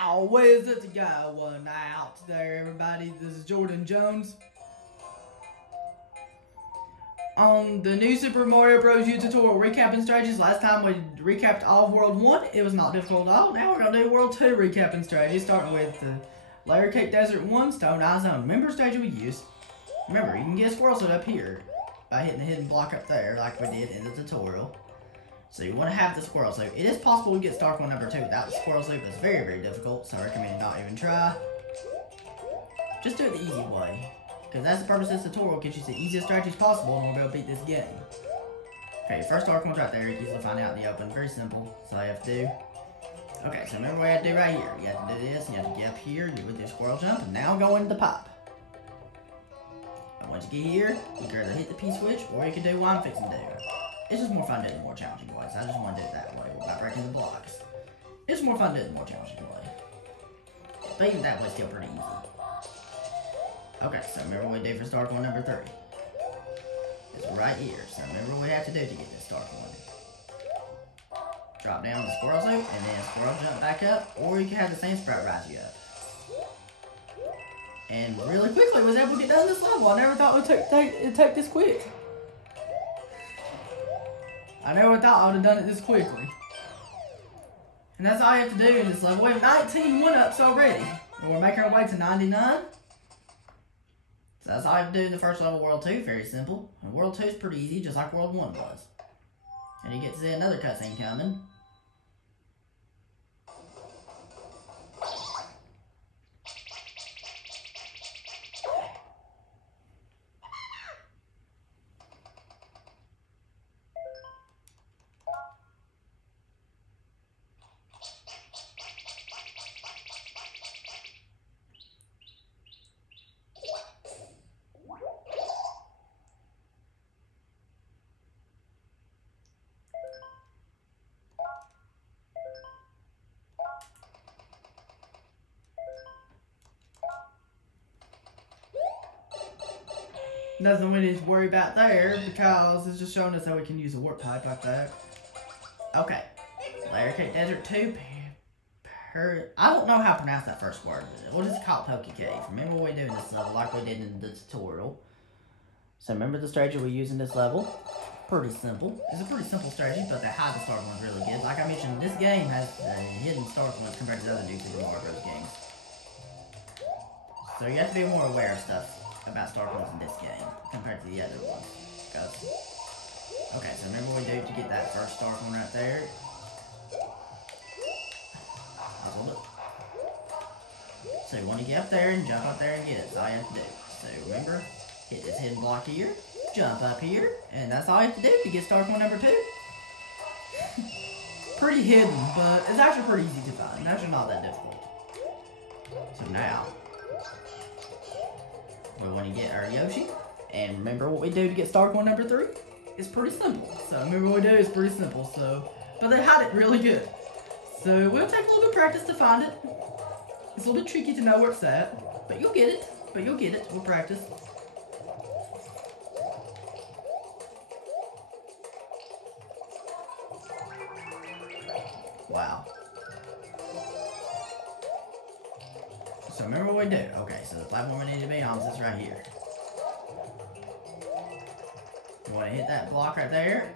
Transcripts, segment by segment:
now, where's it going out there, everybody? This is Jordan Jones. On the new Super Mario Bros. U tutorial recapping strategies, last time we recapped all of World 1. It was not difficult at all. Now we're going to do World 2 recapping strategies, starting with the Layer Cake Desert 1, Stone Eye Zone. Remember the strategy we used? Remember, you can get a squirrel suit up here by hitting the hidden block up there like we did in the tutorial. So you want to have the squirrel suit. It is possible to get Star Coin number 2 without the squirrel suit, but it's very, very difficult, so I recommend not even try. Just do it the easy way. Because that's the purpose of this tutorial, get you the easiest strategies possible and we'll be able to beat this game. Okay, first Star Coin's right there, you can easily find out in the open. Very simple, that's all you have to do. Okay, so remember what you have to do right here. You have to do this, you have to get up here, do with your squirrel jump, and now go into the pipe. And once you get here, you can either hit the P-switch, or you can do what I'm fixing to do. It's just more fun doing it the more challenging ways. I just want to do it that way, without breaking the blocks. It's more fun doing it the more challenging way. But even that way's still pretty easy. Okay, so remember what we do for Star Coin number 3. It's right here. So remember what we have to do to get this Star Coin. Drop down the squirrel suit, and then squirrel jump back up, or you can have the same sprite rise you up. And really quickly was able to get done this level. I never thought it'd take this quick. I never thought I would have done it this quickly. And that's all you have to do in this level. We have 19 1-ups already. And we're making our way to 99. So that's all you have to do in the first level of World 2. Very simple. And World 2 is pretty easy, just like World 1 was. And you get to see another cutscene coming. Nothing we need to worry about there because it's just showing us how we can use a warp pipe like that. Okay. Layer Cake Desert 2. I don't know how to pronounce that first word. We'll just call it Poke Cave. Remember what we do in this level like we did in the tutorial. So remember the strategy we use in this level? Pretty simple. It's a pretty simple strategy, but the hide the Star Coin's really good. Like I mentioned, this game has hidden Star Coins compared to the other new Super Mario Bros. Games. So you have to be more aware of stuff about Star Coins in this game compared to the other ones. Okay, so remember what we do to get that first Star Coin right there. Hold it. So you want to get up there and jump up there and get it. That's all you have to do. So remember, hit this hidden block here, jump up here, and that's all you have to do to get Star Coin number 2. Pretty hidden, but it's actually pretty easy to find. It's actually not that difficult. So now, we want to get our Yoshi, and remember what we do to get Star Coin number 3? It's pretty simple. So remember what we do, it's pretty simple. But they hide it really good. So we'll take a little bit of practice to find it. It's a little bit tricky to know where it's at, but you'll get it. We'll practice. Wow. So remember what we do. Okay, so the platform we need to be on is this right here. You want to hit that block right there,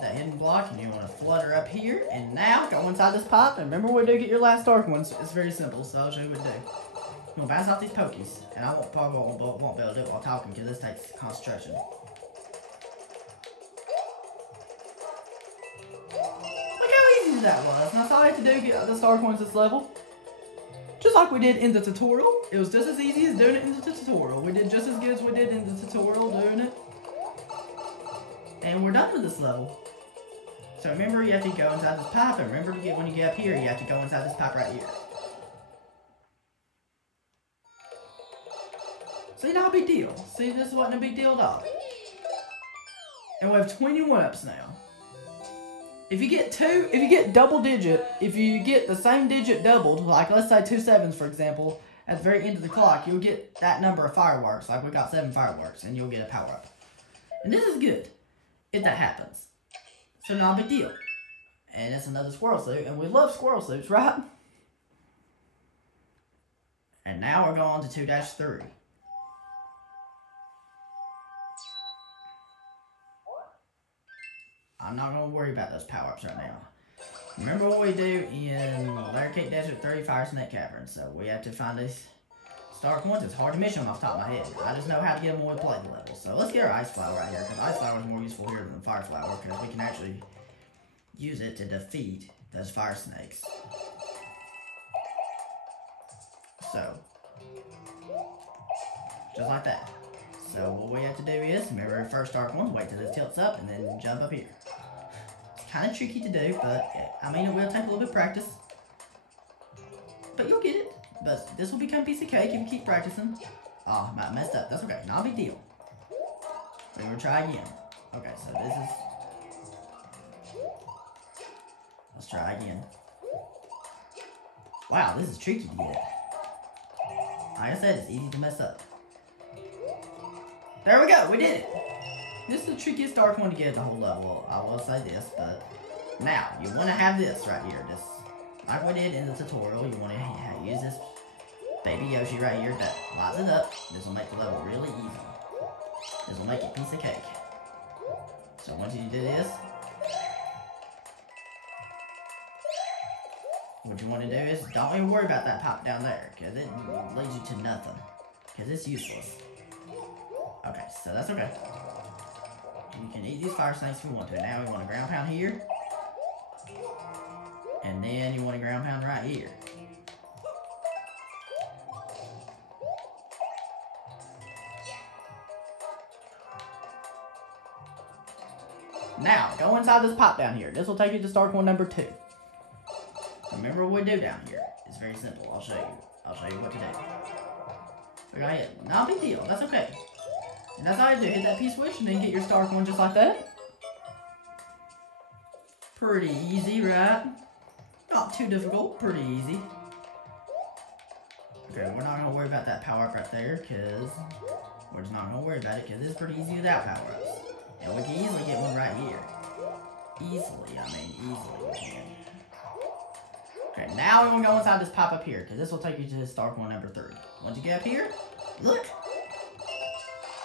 that hidden block, and you want to flutter up here, and now go inside this pipe, and remember what we do to get your last Star Coin. It's very simple, so I'll show you what to do. You want to bounce off these pokies, and I probably won't be able to do it while talking, because this takes concentration. Look how easy that was, and that's all I have to do to get the Star Coins this level. Just like we did in the tutorial. It was just as easy as doing it in the tutorial. We did just as good as we did in the tutorial doing it. And we're done with this level. So remember, you have to go inside this pipe, and remember when you get up here, you have to go inside this pipe right here. See, not a big deal. See, this wasn't a big deal at all. And we have 21 ups now. If you get double digit, if you get the same digit doubled, like let's say 2 7s for example, at the very end of the clock, you'll get that number of fireworks, like we got 7 fireworks, and you'll get a power up. And this is good, if that happens. So not a big deal. And it's another squirrel suit, and we love squirrel suits, right? And now we're going to 2-3. I'm not going to worry about those power-ups right now. Remember what we do in Layer Cake Desert 3 Fire Snake Cavern. So we have to find these star coins. It's hard to mention them off the top of my head. I just know how to get them when we play the level. So let's get our Ice Flower right here, because Ice Flower is more useful here than Fire Flower, because we can actually use it to defeat those fire snakes. So, just like that. So what we have to do is, remember our first dark one, wait till this tilts up, and then jump up here. It's kind of tricky to do, but, I mean, it will take a little bit of practice. But you'll get it. But this will become a piece of cake if you keep practicing. Oh, I messed up. That's okay. Not a big deal. We're going to try again. Okay, so this is... Let's try again. Wow, this is tricky to get. Like I said, it's easy to mess up. There we go, we did it! This is the trickiest dark one to get at the whole level, I will say this, but... Now, you want to have this right here, this... Like we did in the tutorial, you want to use this baby Yoshi right here that lights it up. This will make the level really easy. This will make it a piece of cake. So once you do this... What you want to do is, don't even worry about that pop down there, because it leads you to nothing. Because it's useless. Okay, so that's okay. You can eat these fire snakes if you want to. Now we want to ground pound here. And then you want to ground pound right here. Now, go inside this pot down here. This will take you to star coin number 2. Remember what we do down here. It's very simple. I'll show you. I'll show you what to do. We got hit. Not a big deal. That's okay. And that's all you do. Hit that P-switch and then get your star coin just like that. Pretty easy, right? Not too difficult. Pretty easy. Okay, we're not going to worry about that power-up right there, because we're just not going to worry about it, because it's pretty easy without power-ups. And we can easily get one right here. Easily, I mean, easily we can. Okay, now we're going to go inside this pop-up here, because this will take you to star coin number 3. Once you get up here, look!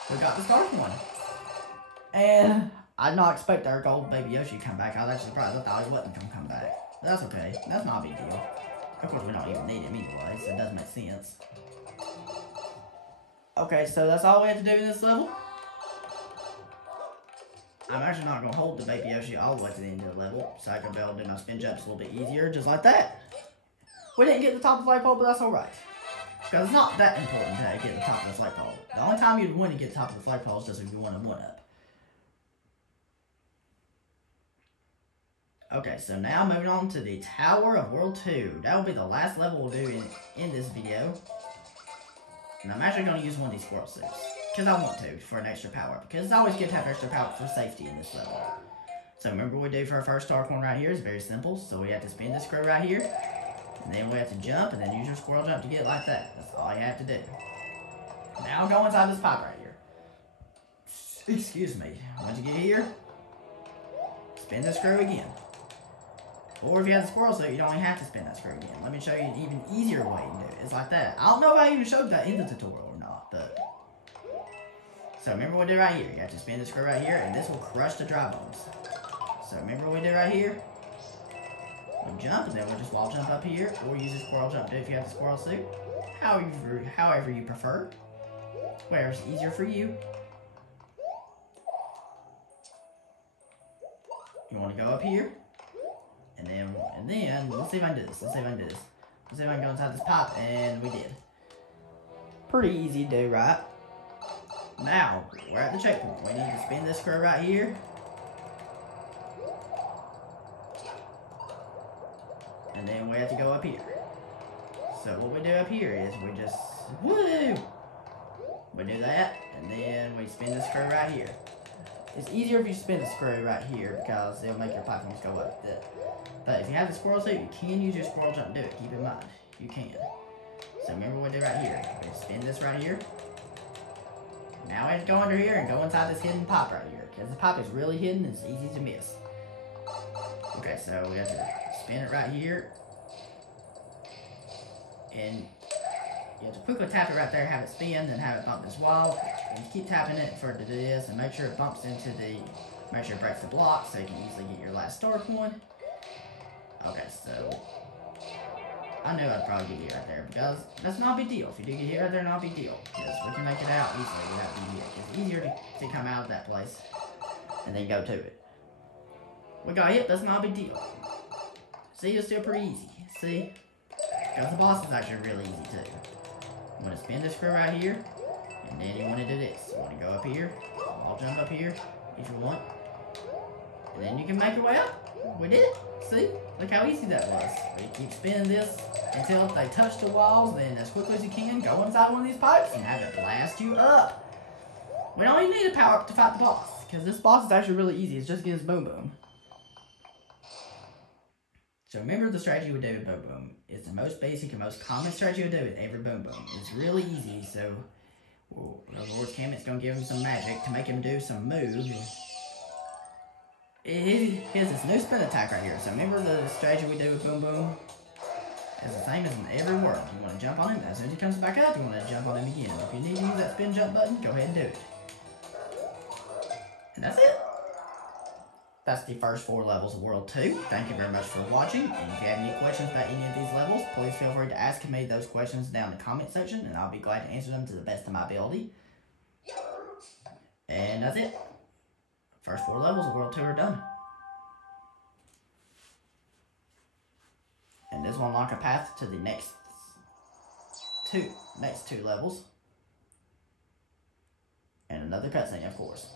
We got the star coin. And I did not expect our gold baby Yoshi to come back. I was actually surprised. I thought he wasn't going to come back. But that's okay. That's not a big deal. Of course, we don't even need him anyway, so it does make sense. Okay, so that's all we have to do in this level. I'm actually not going to hold the baby Yoshi all the way to the end of the level, so I can be able to do my spin jumps a little bit easier, just like that. We didn't get to the top of the flagpole, but that's alright. Because it's not that important to get to the top of the flagpole. The only time you'd win to get to the top of the flagpole is just if you want a 1-up. Okay, so now moving on to the Tower of World 2. That will be the last level we'll do in this video. And I'm actually going to use one of these squirrel suits. Because I want to, for an extra power. Because it's always good to have extra power for safety in this level. So remember what we do for our first star coin right here. It's very simple. So we have to spin this screw right here. And then we have to jump, and then use your squirrel jump to get it like that. That's all you have to do. Now go inside this pipe right here. Excuse me. Once you get here, spin the screw again. Or if you have the squirrel suit, you don't even have to spin that screw again. Let me show you an even easier way to do it. It's like that. I don't know if I even showed that in the tutorial or not, but... So remember what we did right here. You have to spin the screw right here, and this will crush the dry bones. So remember what we did right here? We'll jump, and then we'll just wall jump up here, or use the squirrel jump if you have the squirrel suit. However you prefer. Whatever's easier for you. You want to go up here. And then, let's see if I can do this. Let's see if I can go inside this pipe, and we did. Pretty easy to do, right? Now, we're at the checkpoint. We need to spin this screw right here. And then we have to go up here. So what we do up here is we just, woo! We do that, and then we spin the screw right here. It's easier if you spin the screw right here, because it'll make your platforms go up. But if you have the squirrel suit, you can use your squirrel jump to do it. Keep in mind, you can. So remember what we did right here. We spin this right here. Now we have to go under here and go inside this hidden pipe right here. Because the pipe is really hidden and it's easy to miss. Okay, so we have to spin it right here. And You have to quickly tap it right there, have it spin, then have it bump this wall. And you keep tapping it for it to do this, and make sure it bumps into the, make sure it breaks the block so you can easily get your last star coin. Okay, so I knew I'd probably get hit right there because that's not a big deal. If you do get hit right there, not a big deal. Because we can make it out easily without being hit. It's easier to come out of that place and then go to it. We got hit, that's not a big deal. See, it's still pretty easy. See? Because the boss is actually really easy too. You want to spin this screw right here, and then you want to do this. You want to go up here, I'll jump up here if you want, and then you can make your way up. We did it. See? Look how easy that was. You keep spinning this until they touch the walls, then as quickly as you can, go inside one of these pipes and have it blast you up. We don't even need a power up to fight the boss, because this boss is actually really easy. It's just against Boom Boom. So remember the strategy we do with Boom Boom. It's the most basic and most common strategy we do with every Boom Boom. It's really easy, so Lord's Gambit's gonna give him some magic to make him do some moves. He has this new spin attack right here. So remember the strategy we do with Boom Boom? It's the same as in every world. You want to jump on him, as soon as he comes back up, you want to jump on him again. If you need to use that spin jump button, go ahead and do it. And that's it. That's the first 4 levels of World 2. Thank you very much for watching. And if you have any questions about any of these levels, please feel free to ask me those questions down in the comment section, and I'll be glad to answer them to the best of my ability. And that's it. First 4 levels of World 2 are done. And this will unlock a path to the next two levels. And another cutscene, of course.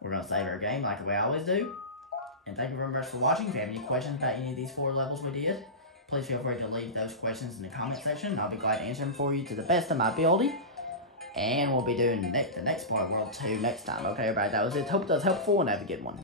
We're going to save our game like we always do. And thank you very much for watching. If you have any questions about any of these 4 levels we did, please feel free to leave those questions in the comment section, and I'll be glad to answer them for you to the best of my ability. And we'll be doing the next part of World 2 next time. Okay, everybody, that was it. Hope that was helpful, and have a good one.